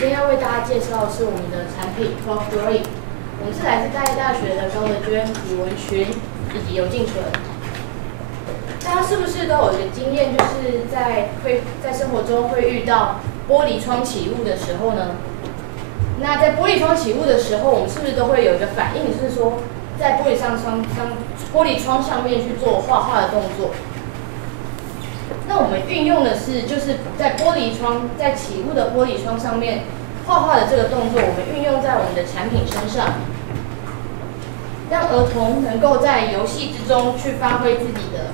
今天要为大家介绍的是我们的产品 Block Drawing。我们是来自大一大学的高德娟、李文群以及尤静纯。大家是不是都有一个经验，就是在生活中会遇到玻璃窗起雾的时候呢？那在玻璃窗起雾的时候，我们是不是都会有一个反应，是说在玻璃窗上面去做画画的动作？那我们运用的是，就是在在起雾的玻璃窗上面画画的这个动作，我们运用在我们的产品身上，让儿童能够在游戏之中去发挥自己的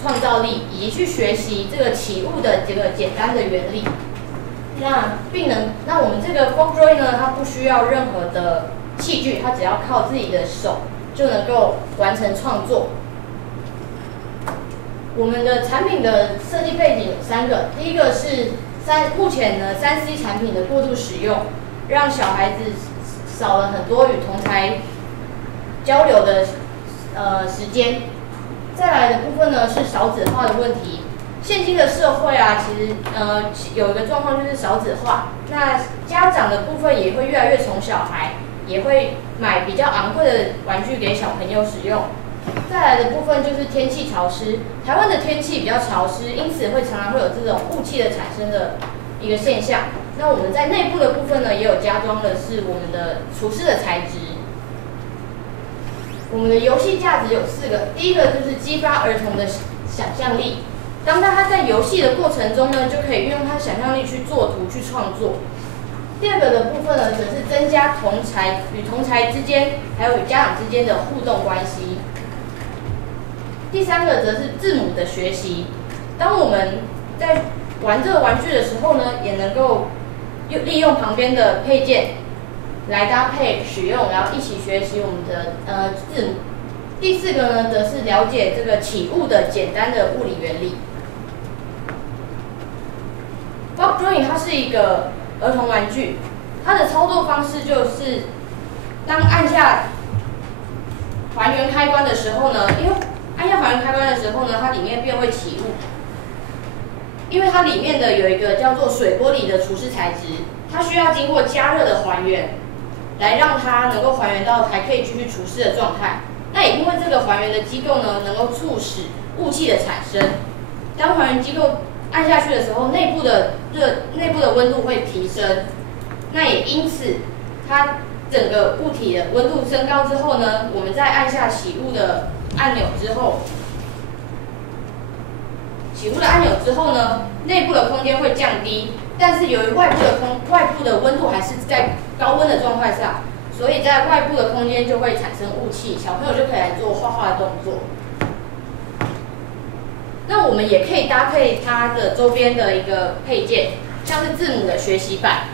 创造力，以及去学习这个起雾的这个简单的原理。那我们这个 Block Drawing 呢，它不需要任何的器具，它只要靠自己的手就能够完成创作。我们的产品的设计背景有3个，第一个是目前呢3C 产品的过度使用，让小孩子少了很多与同侪交流的时间。再来的部分呢是少子化的问题。现今的社会啊，其实有一个状况就是少子化，那家长的部分也会越来越宠小孩，也会买比较昂贵的玩具给小朋友使用。再来的部分就是天气潮湿，台湾的天气比较潮湿，因此常常会有这种雾气的产生的一个现象。那我们在内部的部分呢，也有加装的是我们的除湿的材质。我们的游戏价值有4个，第一个就是激发儿童的想象力。当他在游戏的过程中呢，就可以运用他的想象力去作图、去创作。第2个的部分呢，则是增加与同侪之间，还有与家长之间的互动关系。第3个则是字母的学习。当我们在玩这个玩具的时候呢，也能够利用旁边的配件来搭配使用，然后一起学习我们的字母。第4个呢，则是了解这个起雾的简单的物理原理。Block Drawing 它是一个儿童玩具，它的操作方式就是，当按下还原开关的时候呢，因为按下还原开关的时候呢，它里面便会起雾，因为它里面的有一个叫做水玻璃的除湿材质，它需要经过加热的还原，来让它能够还原到还可以继续除湿的状态。那也因为这个还原的机构呢，能够促使雾气的产生。当还原机构按下去的时候，内部的温度会提升。那也因此，它整个物体的温度升高之后呢，我们再按下起雾的按钮之后，内部的空间会降低，但是由于外部的温度还是在高温的状态下，所以在外部的空间就会产生雾气，小朋友就可以来做画画的动作。那我们也可以搭配它的周边的一个配件，像是字母的学习板。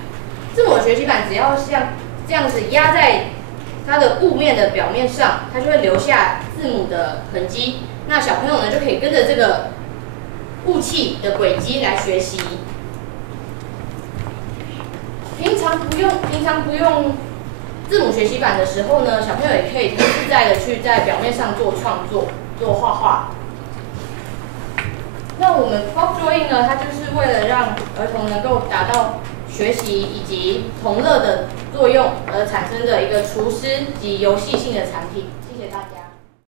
字母的学习板只要像这样子压在它的雾面的表面上，它就会留下字母的痕迹。那小朋友呢，就可以跟着这个雾气的轨迹来学习。平常不用字母学习板的时候呢，小朋友也可以很自在的去在表面上做创作、做画画。那我们 Block Drawing 呢，它就是为了让儿童能够达到学习以及同乐的作用而产生的一个除湿及游戏性的产品。